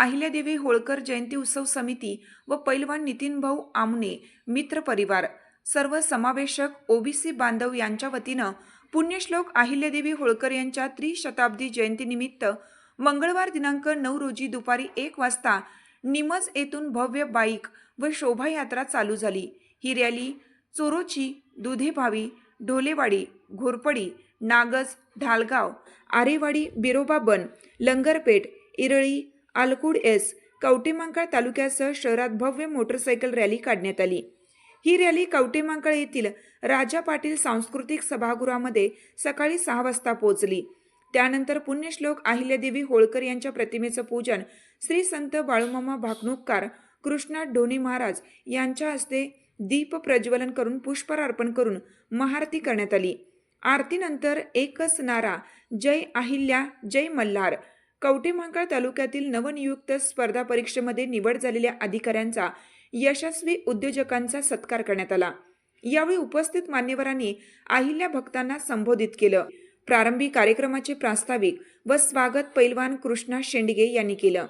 अहिल्यादेवी होळकर जयंती उत्सव समिती व पैलवान नितीनभाऊ आमने मित्र परिवार. सर्व समावेशक ओबीसी बांधव यांच्या वतीनं पुण्यश्लोक अहिल्यादेवी होळकर यांच्या त्रिशताब्दी जयंतीनिमित्त मंगळवार दिनांक नऊ रोजी दुपारी एक वाजता निमज येथून भव्य बाईक व शोभायात्रा चालू झाली. ही रॅली चोरोची दुधेभावी ढोलेवाडी घोरपडी नागज ढालगाव आरेवाडी बिरोबाबन लंगरपेठ इरळी आलकुड एस कवटेमांकाळ तालुक्यासह शहरात भव्य मोटरसायकल रॅली काढण्यात आली. ही रॅली कवटेमांकाळ येथील राजा पाटील सांस्कृतिक सभागृहामध्ये सकाळी सहा वाजता पोहोचली. त्यानंतर पुण्यश्लोक अहिल्यादेवी होळकर यांच्या प्रतिमेचं पूजन श्री संत बाळूमामा भाकणूककार कृष्णा ढोणी महाराज यांच्या हस्ते दीप प्रज्वलन करून पुष्पहार अर्पण करून महाआरती करण्यात आली. आरतीनंतर एकच नारा जय अहिल्या जय मल्हार. कवटेमहांकाळ तालुक्यातील नवनियुक्त स्पर्धा परीक्षेमध्ये निवड झालेल्या अधिकाऱ्यांचा यशस्वी उद्योजकांचा सत्कार करण्यात आला. यावेळी उपस्थित मान्यवरांनी अहिल्या भक्तांना संबोधित केलं. प्रारंभी कार्यक्रमाचे प्रास्ताविक व स्वागत पैलवान कृष्णा शेंडगे यांनी केलं.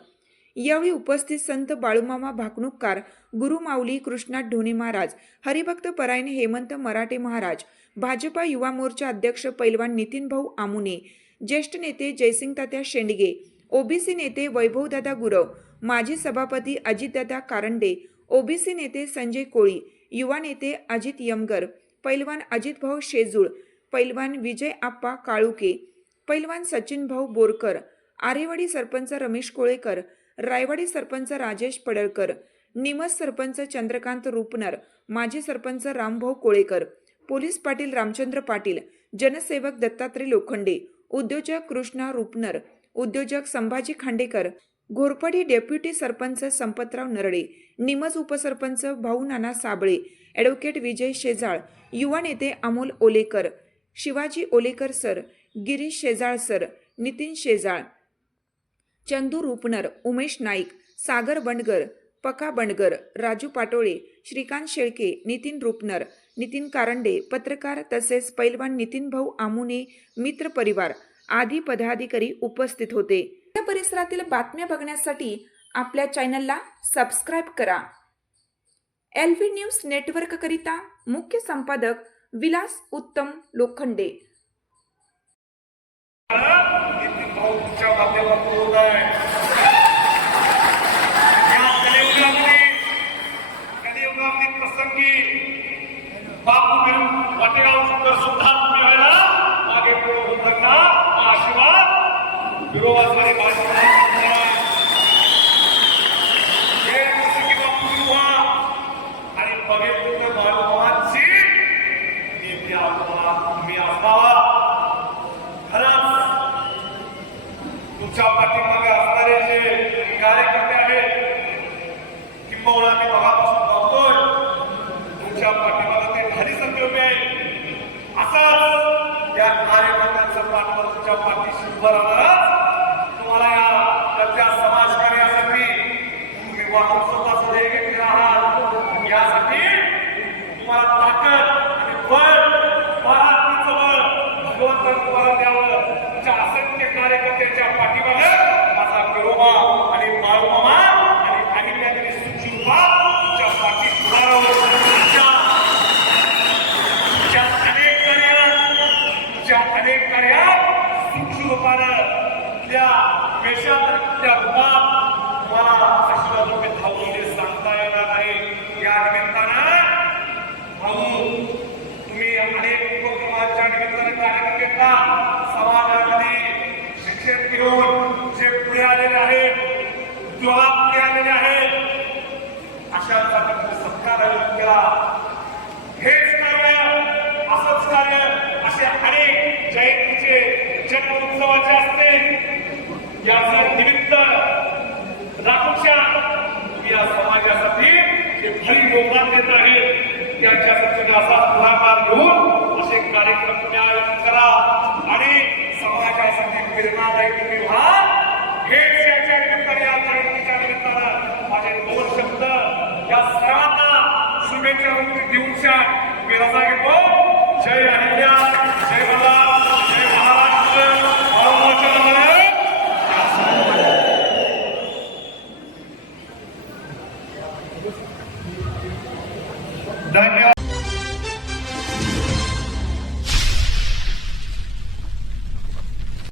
यावेळी उपस्थित संत बाळूमामा भाकणूककार गुरुमाऊली कृष्णा ढोणे महाराज हरिभक्त परायण हेमंत मराठे महाराज भाजपा युवा मोर्चा अध्यक्ष पैलवान नितीन भाऊ आमुने ज्येष्ठ नेते जयसिंग तात्या शेंडगे ओबीसी नेते वैभवदादा गुरव माजी सभापती अजितदादा कारंडे ओबीसी नेते संजय कोळी युवा नेते अजित यमगर पैलवान अजितभाऊ शेजूळ पैलवान विजय आप्पा काळुके पैलवान सचिन भाऊ बोरकर आरेवाडी सरपंच रमेश कोळेकर रायवाडी सरपंच राजेश पडळकर निमस सरपंच चंद्रकांत रुपनर माजी सरपंच रामभाऊ कोळेकर पोलीस पाटील रामचंद्र पाटील जनसेवक दत्तात्रय लोखंडे उद्योजक कृष्णा रुपनर उद्योजक संभाजी खांडेकर घोरपडी डेप्युटी सरपंच संपतराव नरळे निमज उपसरपंच भाऊ नाना साबळे ॲडव्होकेट विजय शेजाळ युवा नेते अमोल ओलेकर शिवाजी ओलेकर सर गिरीश शेजाळ सर नितीन शेजाळ चंदू रुपनर उमेश नाईक सागर बंडगर पका बंडगर राजू पाटोळे श्रीकांत शेळके नितीन रुपनर नितीन कारंडे पत्रकार तसेच पैलवान नितीन भाऊ आमुने मित्र परिवार आदी पदाधिकारी उपस्थित होते. या परिसरातील बातम्या बघण्यासाठी आपल्या चॅनलला सबस्क्राईब करा. एल व्ही न्यूज नेटवर्ककरिता मुख्य संपादक विलास उत्तम लोखंडे. बापू बिरू वाटेगाव सुद्धा तुम्ही व्हायला मागे पुढे होताना आशीर्वाद. विरोधामध्ये भाषण आणि बघितलं तर नेते आपला तुम्ही असावा. खरंच तुमच्या पाठीमागे असणारे जे कार्यकर्ते आहेत किंबहुना मी बघा पाहतोय तुमच्या पाठीमागे ते भारी संकल्प आहे असाच या कार्यकर्त्यांचं पाठबळ तुमच्या पाठीशी उभं राहणार तुम्हाला या त्याच्या समाजकार्यासाठी तुम्ही वाहून स्वतःचं ध्येय घेतलेलं आहात यासाठी तुम्हाला ताकद आणि बळ पराक्रमाचं बळ भगवंतानं तुम्हाला द्यावं तुमच्या असंख्य कार्यकर्त्यांच्या पाठीमागे माझा बिरोबा आणि बाळूमामा आणि अहिल्यादेवी सुचिवा तुमच्या पाठीत उभा राहून तुमच्या तुमच्या अनेक कार्यात तुमच्या अनेक कार्यात सुखरूपानं त्या वेशात त्या रूपात तुम्हाला आशीर्वाद रुपये धावून सांगता येणार नाही या निमित्तानं भाऊ तुम्ही अनेक उपक्रमाच्या निमित्ताने कार्य समाजामध्ये शिक्षण घेऊन जे पुढे आलेले आहेत उद्योगात पुढे आलेले आहेत अशांचा तुम्ही सत्कार केला हेच कार्य असंच कार्य असे अनेक जयंतीचे जन्म उत्सवाचे असते याचं निमित्त राखूच्या या समाजासाठी जे भरी योगदान देत आहेत त्यांच्यासाठी तुम्ही असा पुढाकार घेऊन असे कार्यक्रम तुम्ही आयोजित करा. आणि समाजासाठी प्रेरणादायी तुम्ही व्हा हेच याच्या निमित्ताने या जयंतीच्या निमित्तानं माझे दोन शब्द या सर्वांना शुभेच्छा देऊन मी रजा घेतो. ధన్యవాదాలు.